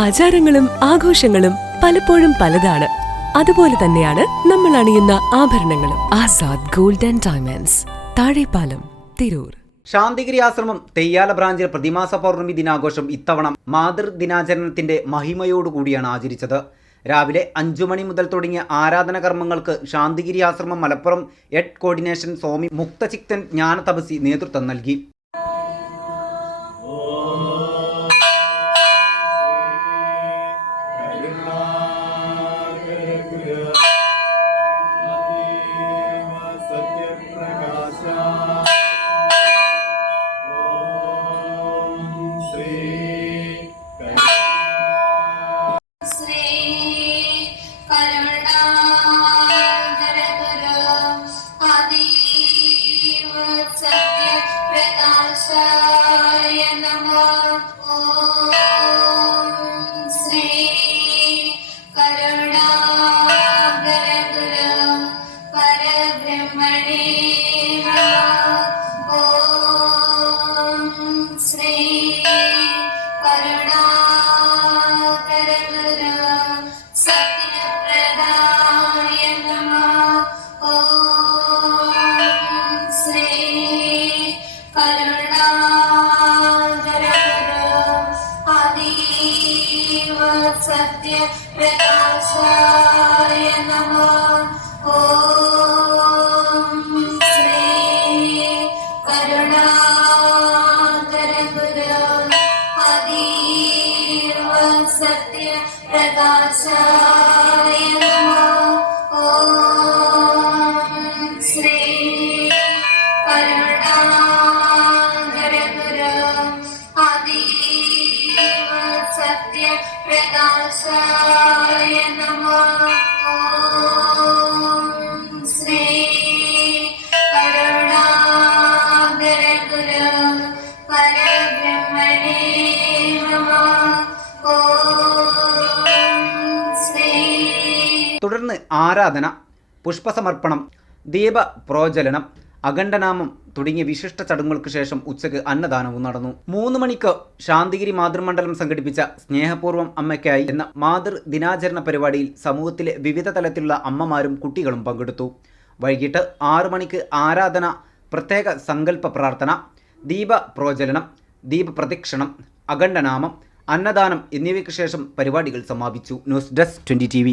ആചാരങ്ങളും ആഘോഷങ്ങളും പലപ്പോഴും പലതാണ്. അതുപോലെ തന്നെയാണ് നമ്മൾ അണിയുന്ന ആഭരണങ്ങളും. Azad gold and diamonds, Thazhepalam, Tirur. Santhigiri ആശ്രമം തെയ്യാല ബ്രാഞ്ചിൽ പ്രതിമാസ പൗർണമി ദിനാഘോഷം ഇത്തവണ മാതൃദിനാചരണത്തിന്റെ മഹിമയോടുകൂടിയാണ് ആചരിച്ചത്. രാവിലെ 5 മണി മുതൽ തുടങ്ങിയ ആരാധന കർമ്മങ്ങൾക്ക് ശാന്തിഗിരി ആശ്രമം മലപ്പുറം എഡ് കോർഡിനേഷൻ സ്വാമി മുക്തചിത്തൻ ജ്ഞാന തപസി നേതൃത്വം നൽകി. सत्य प्रकाशाय नमः। ओम श्री करुणाकर गुरु अदीव सत्य प्रकाशाय नमः। ओम श्री करुणाकर गुरु अदीव सत्य प्रकाशाय नमः। ओम श्री करुणाकर गुरु परब्रह्मणे नमः। ओम श्री. തുടർന്ന് ആരാധന, പുഷ്പസമർപ്പണം, ദീപപ്രോജ്വലനം, അഖണ്ഡനാമം തുടങ്ങിയ വിശിഷ്ട ചടങ്ങുകൾക്ക് ശേഷം ഉച്ചയ്ക്ക് അന്നദാനവും നടന്നു. 3 മണിക്ക് ശാന്തിഗിരി മാതൃമണ്ഡലം സംഘടിപ്പിച്ച സ്നേഹപൂർവ്വം അമ്മയ്ക്കായി എന്ന മാതൃദിനാചരണ പരിപാടിയിൽ സമൂഹത്തിലെ വിവിധ തലത്തിലുള്ള അമ്മമാരും കുട്ടികളും പങ്കെടുത്തു. വൈകിട്ട് 6 മണിക്ക് ആരാധന, പ്രത്യേക സങ്കല്പ പ്രാർത്ഥന, ദീപപ്രോജ്വലനം, ദീപപ്രദക്ഷിണം, അഖണ്ഡനാമം, അന്നദാനം എന്നിവയ്ക്ക് ശേഷം പരിപാടികൾ സമാപിച്ചു. News desk 20 TV.